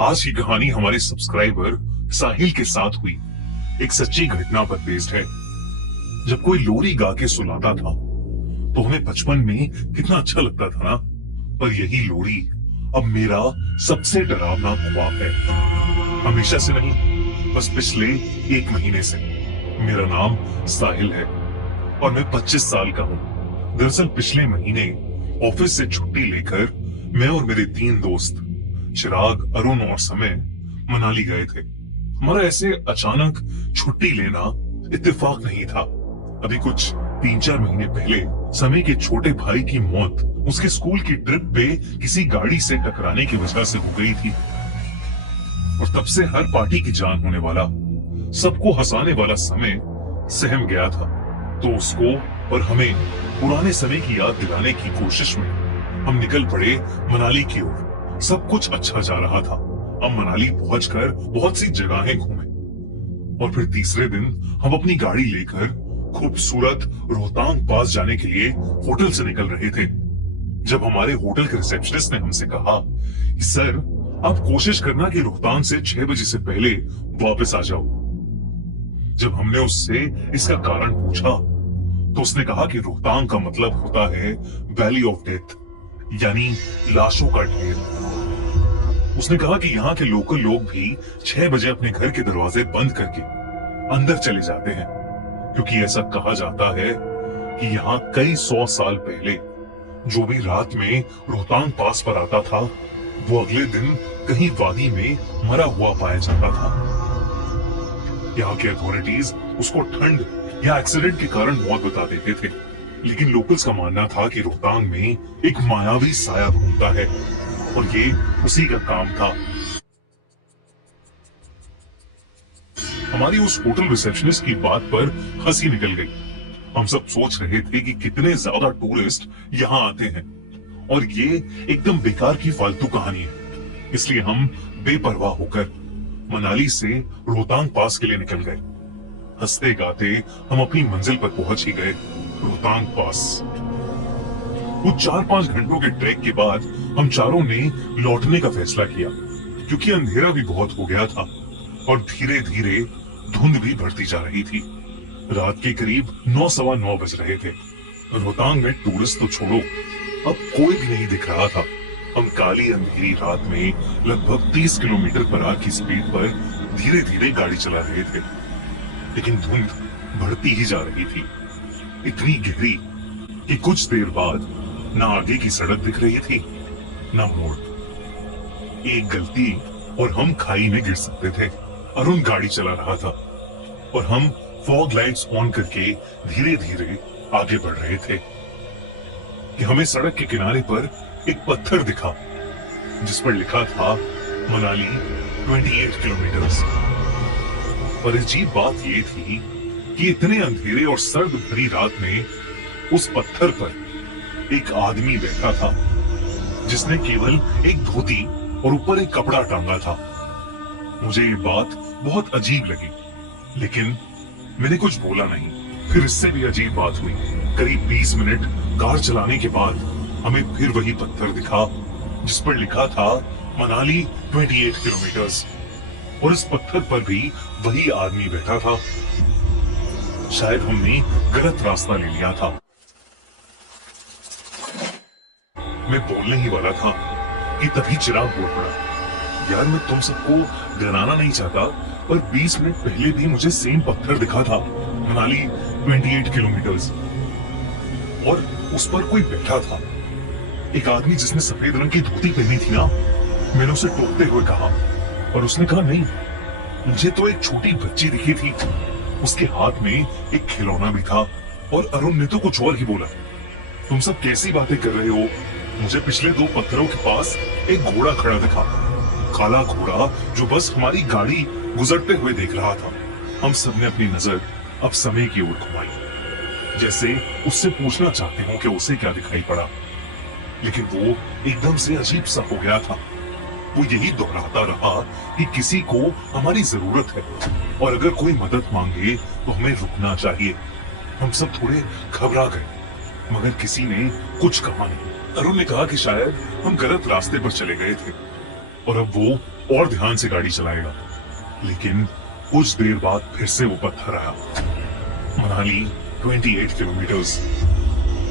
आज की कहानी हमारे सब्सक्राइबर साहिल के साथ हुई एक सच्ची घटना पर बेस्ड है। जब कोई लोरी गा के सुनाता था तो हमें बचपन में कितना अच्छा लगता था ना। पर यही लोरी अब मेरा सबसे डरावना ख्वाब है। हमेशा से नहीं, बस पिछले 1 महीने से। मेरा नाम साहिल है और मैं 25 साल का हूँ। दरअसल पिछले महीने ऑफिस से छुट्टी लेकर मैं और मेरे 3 दोस्त चिराग, अरुण और समय मनाली गए थे। हमारा ऐसे अचानक छुट्टी लेना इत्तेफाक नहीं था। अभी कुछ 3-4 महीने पहले समय के छोटे भाई की मौत उसके स्कूल की ट्रिप पे किसी गाड़ी से टकराने की वजह से हो गई थी। और तब से हर पार्टी की जान होने वाला, सबको हंसाने वाला समय सहम गया था। तो उसको और हमें पुराने समय की याद दिलाने की कोशिश में हम निकल पड़े मनाली की ओर। सब कुछ अच्छा जा रहा था। हम मनाली पहुंचकर बहुत सी जगहें घूमे और फिर तीसरे दिन हम अपनी गाड़ी लेकर खूबसूरत रोहतांग पास जाने के लिए होटल से निकल रहे थे। जब हमारे होटल के रिसेप्शनिस्ट ने हमसे कहा कि सर, आप कोशिश करना कि रोहतांग से 6 बजे से पहले वापस आ जाओ। जब हमने उससे इसका कारण पूछा तो उसने कहा कि रोहतांग का मतलब होता है वैली ऑफ डेथ, यानी लाशों का ढेर। उसने कहा कि यहाँ के लोकल लोग भी 6 बजे अपने घर के दरवाजे बंद करके अंदर चले जाते हैं, क्योंकि ऐसा कहा जाता है कि यहाँ कई 100 साल पहले जो भी रात में रोहतांग पास पर आता था वो अगले दिन कहीं वादी में मरा हुआ पाया जाता था। यहाँ के अथॉरिटीज उसको ठंड या एक्सीडेंट के कारण मौत बता देते थे, लेकिन लोकल्स का मानना था कि रोहतांग में एक मायावी साया घूमता है और ये उसी का काम था। हमारी उस होटल रिसेप्शनिस्ट की बात पर हंसी निकल गई। हम सब सोच रहे थे कि कितने ज्यादा टूरिस्ट यहाँ आते हैं और ये एकदम बेकार की फालतू कहानी है। इसलिए हम बेपरवाह होकर मनाली से रोहतांग पास के लिए निकल गए। हंसते गाते हम अपनी मंजिल पर पहुंच ही गए, रोहतांग पास। कुछ 4-5 घंटों के ट्रैक के बाद हम चारों ने लौटने का फैसला किया, क्योंकि अंधेरा भी बहुत हो गया था और धीरे धीरे धुंध भी बढ़ती जा रही थी। रात के करीब 9-9:15 बज रहे थे। रोहतांग में टूरिस्ट तो छोड़ो, अब कोई भी नहीं दिख रहा था। हम काली अंधेरी रात में लगभग 30 किलोमीटर पर आवर की स्पीड पर धीरे धीरे गाड़ी चला रहे थे, लेकिन धुंध बढ़ती ही जा रही थी, इतनी गहरी कि कुछ देर बाद ना आगे की सड़क दिख रही थी ना मोड़। एक गलती और हम खाई में गिर सकते थे। अरुण गाड़ी चला रहा था और हम फॉग लाइट्स ऑन करके धीरे धीरे आगे बढ़ रहे थे कि हमें सड़क के किनारे पर एक पत्थर दिखा जिस पर लिखा था मनाली 28 किलोमीटर्स। पर अजीब बात यह थी कि इतने अंधेरे और सर्द भरी रात में उस पत्थर पर एक आदमी बैठा था जिसने केवल एक धोती और ऊपर एक कपड़ा टांगा था। मुझे ये बात बहुत अजीब लगी, लेकिन मैंने कुछ बोला नहीं। फिर इससे भी अजीब बात हुई। करीब 20 मिनट कार चलाने के बाद हमें फिर वही पत्थर दिखा जिस पर लिखा था मनाली 28 किलोमीटर्स, और इस पत्थर पर भी वही आदमी बैठा था। शायद हमने गलत रास्ता ले लिया था। मैं बोलने ही वाला था कि तभी चिराग बोल पड़ा, यार मैं तुम सबको डराना नहीं चाहता, पर 20 मिनट पहले भी मुझे सेम पत्थर दिखा था, मनाली 28 किलोमीटर्स, और उस पर कोई बैठा था, एक आदमी जिसने सफेद रंग की धोती पहनी थी ना। मैंने उसे टोकते हुए कहा और उसने कहा नहीं, मुझे तो एक छोटी बच्ची दिखी थी, उसके हाथ में एक खिलौना भी था। और अरुण ने तो कुछ और ही बोला, तुम सब कैसी बातें कर रहे हो, मुझे पिछले 2 पत्थरों के पास एक घोड़ा खड़ा दिखा, काला घोड़ा जो बस हमारी गाड़ी गुजरते हुए देख रहा था। हम सबने अपनी नजर अब समय की ओर घुमाई, जैसे उससे पूछना चाहते हो कि उसे क्या दिखाई पड़ा, लेकिन वो एकदम से अजीब सा हो गया था। वो यही दोहराता रहा कि किसी को हमारी जरूरत है और अगर कोई मदद मांगे तो हमें रुकना चाहिए। हम सब थोड़े घबरा गए, मगर किसी ने कुछ कहा नहीं। अरुण ने कहा कि शायद हम गलत रास्ते पर चले गए थे और अब वो और ध्यान से गाड़ी चलाएगा। लेकिन कुछ देर बाद फिर से वो पत्थर आया। मनाली 28 किलोमीटर्स।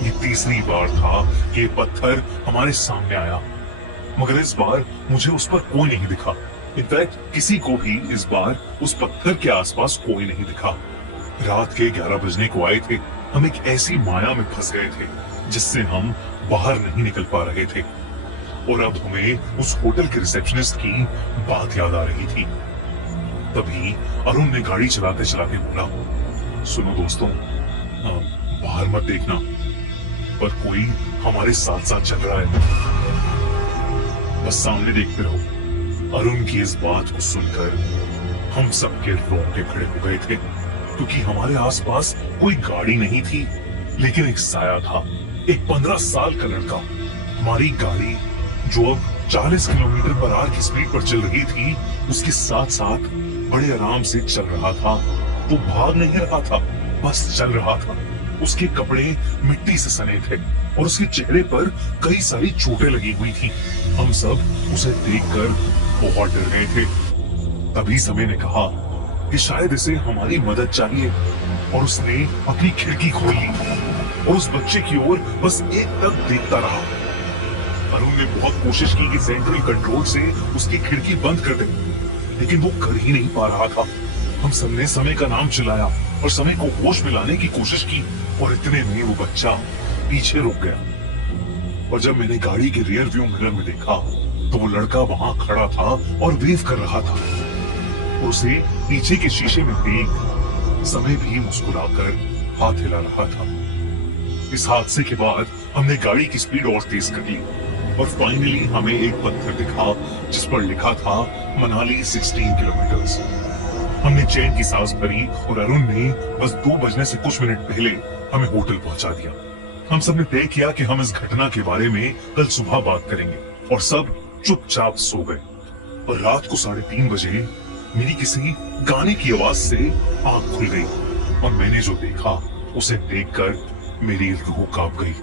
ये तीसरी बार था कि ये पत्थर हमारे सामने आया, मगर इस बार मुझे उस पर कोई नहीं दिखा। इनफैक्ट किसी को भी इस बार उस पत्थर के आसपास कोई नहीं दिखा। रात के 11 बजने को आए थे। हम एक ऐसी माया में फंस गए थे जिससे हम बाहर नहीं निकल पा रहे थे। और अब हमें उस होटल के रिसेप्शनिस्ट की बात याद आ रही थी। तभी अरुण ने गाड़ी चलाते चलाते बोला, सुनो दोस्तों, बाहर मत देखना, पर कोई हमारे साथ साथ चल रहा है, बस सामने देखते रहो। अरुण की इस बात को सुनकर हम सबके रोंगटे खड़े हो गए थे, क्योंकि हमारे आसपास कोई गाड़ी नहीं थी, लेकिन एक साया था। एक 15 साल का लड़का हमारी गाड़ी जो अब 40 किलोमीटर पर आवर की स्पीड पर चल रही थी, उसके साथ साथ बड़े आराम से चल रहा था। वो भाग नहीं रहा था, बस चल रहा था। उसके कपड़े मिट्टी से सने थे और उसके चेहरे पर कई सारी चोटें लगी हुई थी। हम सब उसे देखकर बहुत डर गए थे। तभी समय ने कहा कि शायद इसे हमारी मदद चाहिए, और उसने अपनी खिड़की खोली और उस बच्चे की ओर बस एक तक देखता रहा। अरुण ने बहुत कोशिश की कि सेंट्रल कंट्रोल से उसकी खिड़की बंद कर दे, लेकिन वो कर ही नहीं पा रहा था। हम सबने समय का नाम चिल्लाया और समय को होश में लाने की कोशिश की, और इतने में वो बच्चा पीछे रुक गया। और जब मैंने गाड़ी के रियर व्यू मिरर में देखा तो वो लड़का वहां खड़ा था और वेव कर रहा था। उसे पीछे के शीशे में देख समय भी मुस्कुराकर हाथ हिला रहा था। इस हादसे के बाद हमने गाड़ी की स्पीड और तेज कर ली, और फाइनली हमें एक पत्थर दिखा जिस पर लिखा था मनाली 16 किलोमीटर्स। हमने चैन की सांस भरी और अरुण ने बस 2 बजने से कुछ मिनट पहले हमें होटल पहुंचा दिया। हम सब ने तय किया कि हम इस घटना के बारे में कल सुबह बात करेंगे, और सब चुपचाप सो गए। और रात को 3:30 बजे मेरी किसी गाने की आवाज से आंख खुल गई, और मैंने जो देखा उसे देखकर मेरी रूह कांप गई।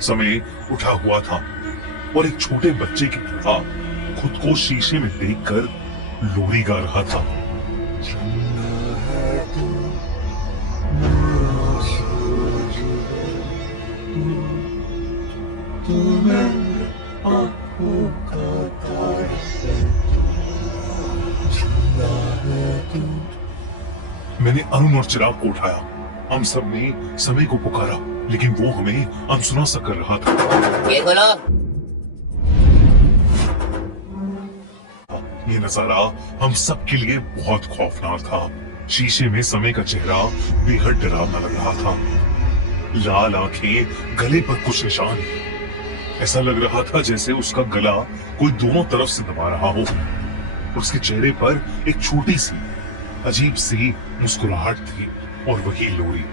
समय उठा हुआ था और एक छोटे बच्चे की तरह खुद को शीशे में देखकर लोरी गा रहा था। मैंने अरुण और चिराग को उठाया। हम सब ने समय को पुकारा, लेकिन वो हमें अनसुना सा कर रहा था। ये खोलो। ये नजारा हम सब के लिए बहुत खौफनाक था। शीशे में समय का चेहरा बेहद डरावना लग रहा था। लाल आंखें, गले पर कुछ निशान। ऐसा लग रहा था जैसे उसका गला कोई दोनों तरफ से दबा रहा हो। उसके चेहरे पर एक छोटी सी अजीब सी मुस्कुराहट थी, और वही लोरी।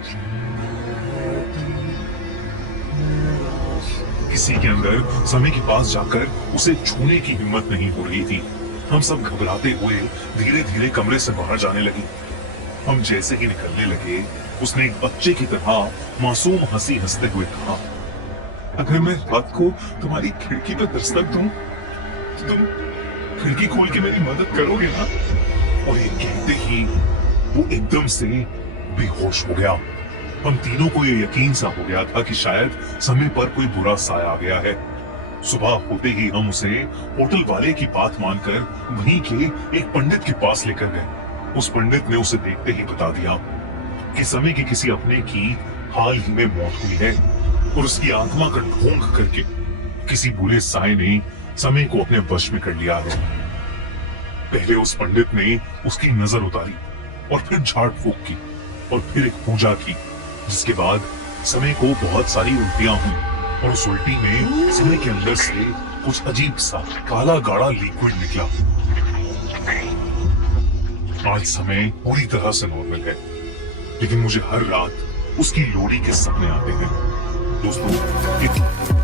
किसी के अंदर समय के पास जाकर उसे छूने की हिम्मत नहीं हो रही थी। हम सब घबराते हुए धीरे धीरे कमरे से बाहर जाने लगे। हम जैसे ही निकलने लगे, उसने एक बच्चे की तरह मासूम हंसी हंसते हुए कहा, अगर मैं रात को तुम्हारी खिड़की पर दस्तक दूं, तुम खिड़की खोल के मेरी मदद करोगे ना? और ये कहते ही वो एकदम से बेहोश हो गया। हम तीनों को ये यकीन सा हो गया था कि शायद समय पर कोई बुरा साया आ गया है। सुबह होते ही हम उसे होटल वाले की बात मानकर वहीं के एक पंडित के पास लेकर गए। उस पंडित ने उसे देखते ही बता दिया कि समय के किसी अपने की हाल ही में मौत हुई है, और उसकी आत्मा का ढोंग करके किसी बुरे साए ने समय को अपने वश में कर लिया है। पहले उस पंडित ने उसकी नजर उतारी, और फिर झाड़ फूक की, और फिर एक पूजा की, जिसके बाद समय को बहुत सारी उल्टियां हुई, और उस उल्टी में समय के अंदर से कुछ अजीब सा काला गाढ़ा लिक्विड निकला। आज समय पूरी तरह से नॉर्मल है, लेकिन मुझे हर रात उसकी लोरी के सपने आते हैं। दोस्तों,